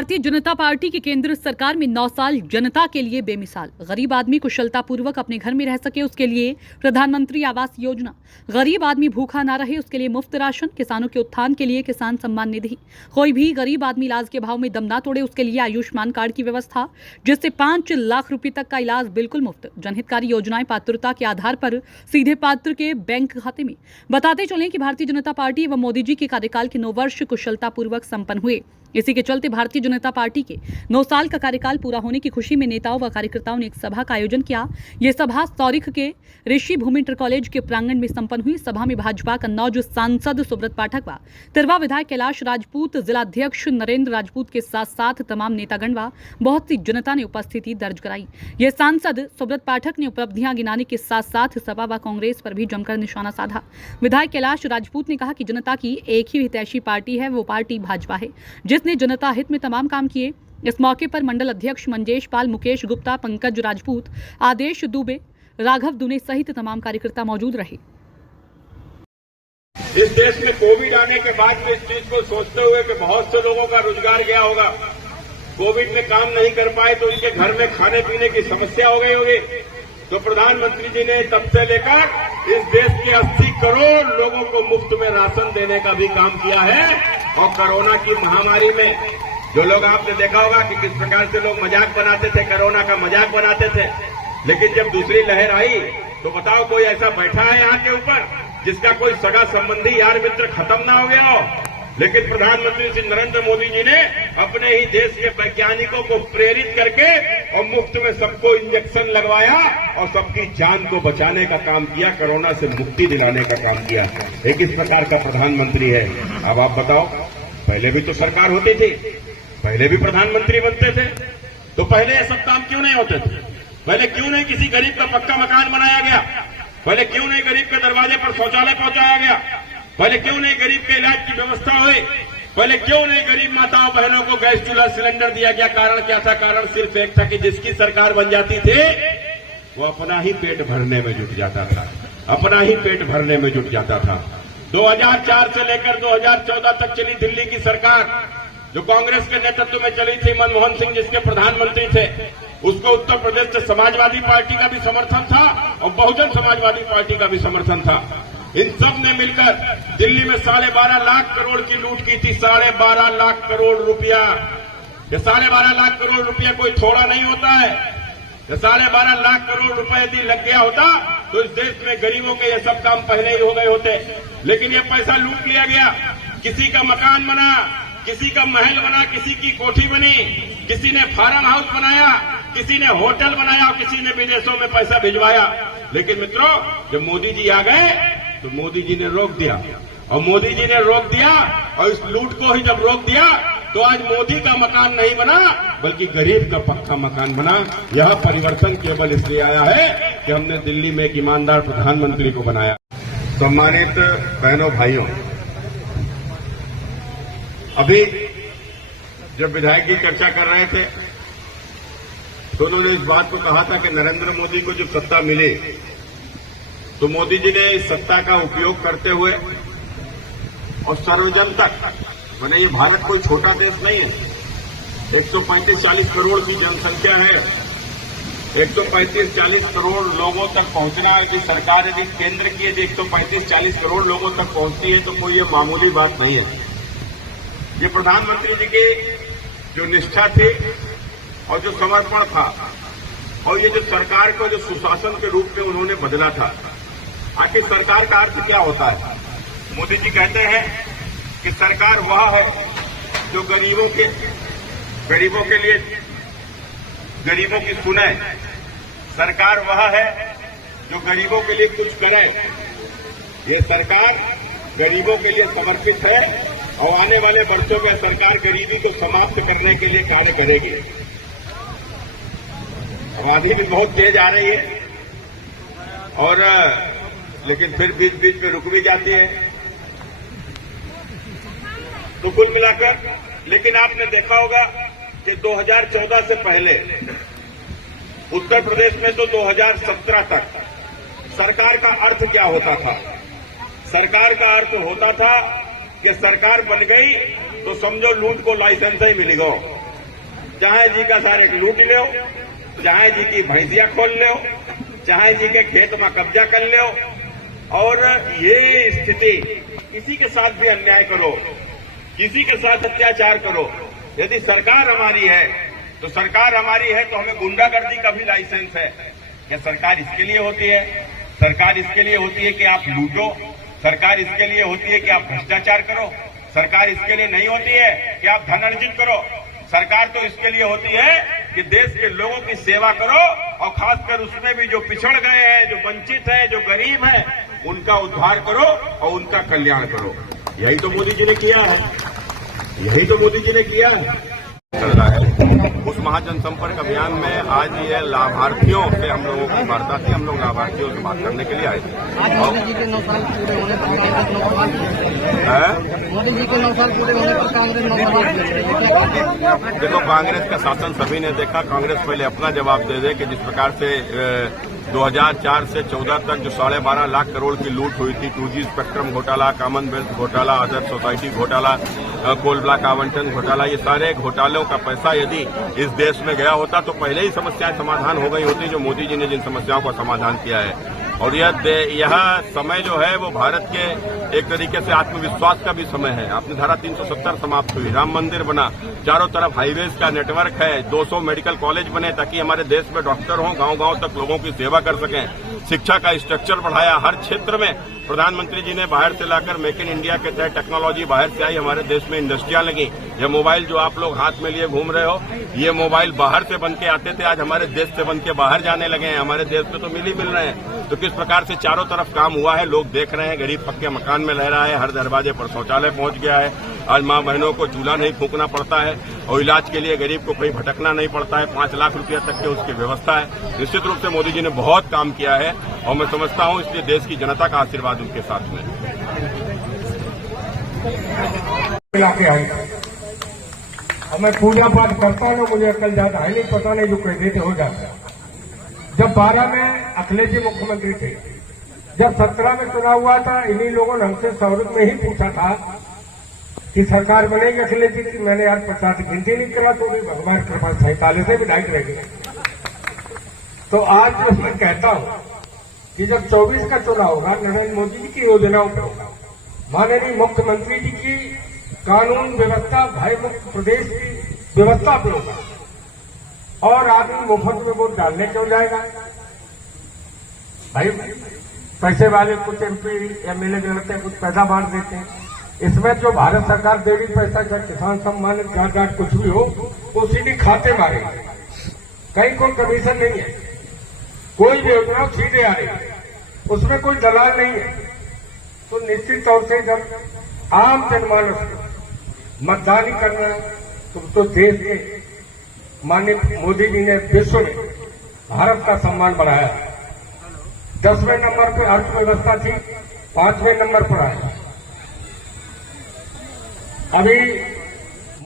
Bharatiya Janata party की केंद्र सरकार में 9 साल जनता के लिए बेमिसाल। गरीब आदमी कुशलतापूर्वक अपने घर में रह सके उसके लिए प्रधानमंत्री आवास योजना, गरीब आदमी भूखा ना रहे उसके लिए मुफ्त राशन, किसानों के उत्थान के लिए किसान सम्मान निधि, कोई भी गरीब आदमी इलाज के भाव में दम ना तोड़े उसके लिए आयुष्मान कार्ड की व्यवस्था, जिससे 5 लाख रुपए तक का इलाज बिल्कुल मुफ्त। जनहितकारी योजनाएं पात्रता के आधार पर सीधे पात्र के बैंक खाते में। बताते चलें कि भारतीय जनता पार्टी एवं मोदी जी के कार्यकाल के 9 वर्ष कुशलतापूर्वक संपन्न हुए। इसी के चलते भारतीय जनता पार्टी के 9 साल का कार्यकाल पूरा होने की खुशी में नेताओं व कार्यकर्ताओं ने एक सभा का आयोजन किया। यह सभा सौरिख के ऋषि भूमि इंटर कॉलेज के प्रांगण में संपन्न हुई। सभा में भाजपा कन्नौज सांसद सुब्रत पाठक व तिरवा विधायक कैलाश राजपूत, जिलाध्यक्ष नरेंद्र राजपूत के साथ साथ तमाम नेतागण व बहुत सी जनता ने उपस्थिति दर्ज कराई। यह सांसद सुब्रत पाठक ने उपलब्धियां गिनाने के साथ साथ सपा व कांग्रेस पर भी जमकर निशाना साधा। विधायक कैलाश राजपूत ने कहा कि जनता की एक ही हितैषी पार्टी है, वो पार्टी भाजपा है, जिसने जनता हित में तमाम काम किए। इस मौके पर मंडल अध्यक्ष मंजेश पाल, मुकेश गुप्ता, पंकज राजपूत, आदेश दुबे, राघव दुने सहित तमाम कार्यकर्ता मौजूद रहे। इस देश में कोविड आने के बाद में इस चीज को सोचते हुए कि बहुत से लोगों का रोजगार गया होगा, कोविड में काम नहीं कर पाए तो उनके घर में खाने पीने की समस्या हो गई होगी, तो प्रधानमंत्री जी ने तब से लेकर इस देश के 80 करोड़ लोगों को मुफ्त में राशन देने का भी काम किया है। और कोरोना की महामारी में जो लोग आपने देखा होगा कि किस प्रकार से लोग मजाक बनाते थे, कोरोना का मजाक बनाते थे, लेकिन जब दूसरी लहर आई तो बताओ कोई ऐसा बैठा है यहाँ के ऊपर जिसका कोई सगा संबंधी यार मित्र खत्म ना हो गया हो। लेकिन प्रधानमंत्री श्री नरेंद्र मोदी जी ने अपने ही देश के वैज्ञानिकों को प्रेरित करके और मुफ्त में सबको इंजेक्शन लगवाया और सबकी जान को बचाने का काम किया, कोरोना से मुक्ति दिलाने का काम किया। एक इस प्रकार का प्रधानमंत्री है। अब आप बताओ, पहले भी तो सरकार होती थी, पहले भी प्रधानमंत्री बनते थे, तो पहले ये सब काम क्यों नहीं होते थे? पहले क्यों नहीं किसी गरीब का पक्का मकान बनाया गया? पहले क्यों नहीं गरीब के दरवाजे पर शौचालय पहुंचाया गया? पहले क्यों नहीं गरीब के इलाज की व्यवस्था हुई? पहले क्यों नहीं गरीब माताओं बहनों को गैस चूल्हा सिलेंडर दिया गया? कारण क्या था? कारण सिर्फ एक था कि जिसकी सरकार बन जाती थी वो अपना ही पेट भरने में जुट जाता था, अपना ही पेट भरने में जुट जाता था। 2004 से लेकर 2014 तक चली दिल्ली की सरकार, जो कांग्रेस के नेतृत्व में चली थी, मनमोहन सिंह जिसके प्रधानमंत्री थे, उसको उत्तर प्रदेश से समाजवादी पार्टी का भी समर्थन था और बहुजन समाजवादी पार्टी का भी समर्थन था। इन सब ने मिलकर दिल्ली में 12.5 लाख करोड़ की लूट की थी। 12.5 लाख करोड़ रुपया। ये 12.5 लाख करोड़ रुपया कोई थोड़ा नहीं होता है। ये 12.5 लाख करोड़ रुपए यदि लग गया होता तो इस देश में गरीबों के ये सब काम पहले ही हो गए होते। लेकिन ये पैसा लूट लिया गया। किसी का मकान बना, किसी का महल बना, किसी की कोठी बनी, किसी ने फार्म हाउस बनाया, किसी ने होटल बनाया और किसी ने विदेशों में पैसा भिजवाया। लेकिन मित्रों, जब मोदी जी आ गए तो मोदी जी ने रोक दिया, और मोदी जी ने रोक दिया और इस लूट को ही जब रोक दिया तो आज मोदी का मकान नहीं बना बल्कि गरीब का पक्का मकान बना। यह परिवर्तन केवल इसलिए आया है कि हमने दिल्ली में एक ईमानदार प्रधानमंत्री को बनाया। सम्मानित बहनों भाइयों, अभी जब विधायक जी चर्चा कर रहे थे तो उन्होंने इस बात को कहा था कि नरेंद्र मोदी को जब सत्ता मिली तो मोदी जी ने इस सत्ता का उपयोग करते हुए और सर्वजन तक, माने ये भारत कोई छोटा देश नहीं है, 135-40 करोड़ की जनसंख्या है, 135-40 करोड़ लोगों तक पहुंचना यदि सरकार यदि केंद्र की यदि 135-40 करोड़ लोगों तक पहुंचती है तो कोई ये मामूली बात नहीं है। ये प्रधानमंत्री जी की जो निष्ठा थी और जो समर्पण था और ये जो सरकार को जो सुशासन के रूप में उन्होंने बदला था। आखिर सरकार का अर्थ क्या होता है? मोदी जी कहते हैं कि सरकार वह है जो गरीबों के लिए गरीबों की सुने। सरकार वह है जो गरीबों के लिए कुछ करे। ये सरकार गरीबों के लिए समर्पित है और आने वाले वर्षों में सरकार गरीबी को समाप्त करने के लिए कार्य करेगी। आबादी भी बहुत तेज आ रही है और लेकिन फिर बीच बीच में रुक भी जाती है। तो कुल मिलाकर, लेकिन आपने देखा होगा कि 2014 से पहले उत्तर प्रदेश में तो 2017 तक सरकार का अर्थ क्या होता था? सरकार का अर्थ होता था कि सरकार बन गई तो समझो लूट को लाइसेंस ही मिल गो। चाहे जी का सारे लूट लो, चाहे जी की भैंसिया खोल लो, चाहे जी के खेत में कब्जा कर लो, और ये स्थिति किसी के साथ भी अन्याय करो, किसी के साथ अत्याचार करो, यदि सरकार हमारी है तो सरकार हमारी है तो हमें गुंडागर्दी का भी लाइसेंस है। क्या सरकार इसके लिए होती है? सरकार इसके लिए होती है कि आप लूटो, सरकार इसके लिए होती है कि आप भ्रष्टाचार करो, सरकार इसके लिए नहीं होती है कि आप धन अर्जित करो। सरकार तो इसके लिए होती है कि देश के लोगों की सेवा करो, और खासकर उसमें भी जो पिछड़ गए हैं, जो वंचित है, जो गरीब है, उनका उद्धार करो और उनका कल्याण करो। यही तो मोदी जी ने किया है, यही तो मोदी जी ने किया है। चल रहा है उस महाजनसंपर्क अभियान में आज ये लाभार्थियों से हम लोगों की वार्ता थी, हम लोग लाभार्थियों से बात करने के लिए आए थे। मोदी जी के 9 साल पूरे होने पर मोदी जी के 9 साल पूरे होने पर कांग्रेस 9 साल। देखो, कांग्रेस का शासन सभी ने देखा। कांग्रेस पहले अपना जवाब दे दे कि जिस प्रकार से 2004 से 14 तक जो 12.5 लाख करोड़ की लूट हुई थी, 2G स्पेक्ट्रम घोटाला, कॉमनवेल्थ घोटाला, आदर्श सोसाइटी घोटाला, कोल ब्लॉक आवंटन घोटाला, ये सारे घोटालों का पैसा यदि इस देश में गया होता तो पहले ही समस्याएं समाधान हो गई होती, जो मोदी जी ने जिन समस्याओं का समाधान किया है। और यह समय जो है वो भारत के एक तरीके से आत्मविश्वास का भी समय है। आपने धारा 370 समाप्त हुई, राम मंदिर बना, चारों तरफ हाईवेज का नेटवर्क है, 200 मेडिकल कॉलेज बने ताकि हमारे देश में डॉक्टर हों, गांव-गांव तक लोगों की सेवा कर सकें। शिक्षा का स्ट्रक्चर बढ़ाया, हर क्षेत्र में प्रधानमंत्री जी ने बाहर से लाकर मेक इन इंडिया के तहत टेक्नोलॉजी बाहर से आई, हमारे देश में इंडस्ट्रियां लगी। ये मोबाइल जो आप लोग हाथ में लिए घूम रहे हो, ये मोबाइल बाहर से बन के आते थे, आज हमारे देश से बन के बाहर जाने लगे हैं। हमारे देश में तो मिल रहे हैं। तो किस प्रकार से चारों तरफ काम हुआ है लोग देख रहे हैं। गरीब पक्के मकान में रह रहा है, हर दरवाजे पर शौचालय पहुंच गया है। आज मां बहनों को चूल्हा नहीं फूंकना पड़ता है, और इलाज के लिए गरीब को कहीं भटकना नहीं पड़ता है। 5 लाख रुपया तक की उसकी व्यवस्था है। निश्चित रूप से मोदी जी ने बहुत काम किया है, और मैं समझता हूं इसलिए देश की जनता का आशीर्वाद उनके साथ में। मैं पूजा पाठ करता हूँ, मुझे अकल ज्यादा है नहीं, पता नहीं जो कह देते हो जाता। जब 12 में अखिलेश जी मुख्यमंत्री थे, जब 17 में चुनाव हुआ था, इन्हीं लोगों ने हमसे सौरभ में ही पूछा था कि सरकार बनेगी अखिलेश जी की। मैंने यार 50 गिनती नहीं करा, तो भी भगवान कृपा 47 से भी ढाई रह गए। तो आज मैं कहता हूं कि जब 24 का चुनाव होगा, नरेंद्र मोदी जी की योजनाओं पर होगा, माननीय मुख्यमंत्री जी की कानून व्यवस्था, भय मुक्त प्रदेश की व्यवस्था पे होगा, और आदमी मुफ्त में वोट डालने क्यों जाएगा? भाई पैसे वाले कुछ MP MLA लड़ते हैं, कुछ पैसा बांट देते हैं। इसमें जो भारत सरकार दे रही पैसा, चाहे किसान सम्मान गांठ कुछ भी हो, वो सीधी खाते मारेगी। कहीं कोई कमीशन नहीं है, कोई भी योजना सीधे आ रही है, उसमें कोई दलाल नहीं है। तो निश्चित तौर से जब आम जनमानस मतदान ही करना है, तो देश के माननीय मोदी जी ने विश्व में भारत का सम्मान बढ़ाया। 10वें नंबर पर अर्थव्यवस्था थी, 5वें नंबर पर आया। अभी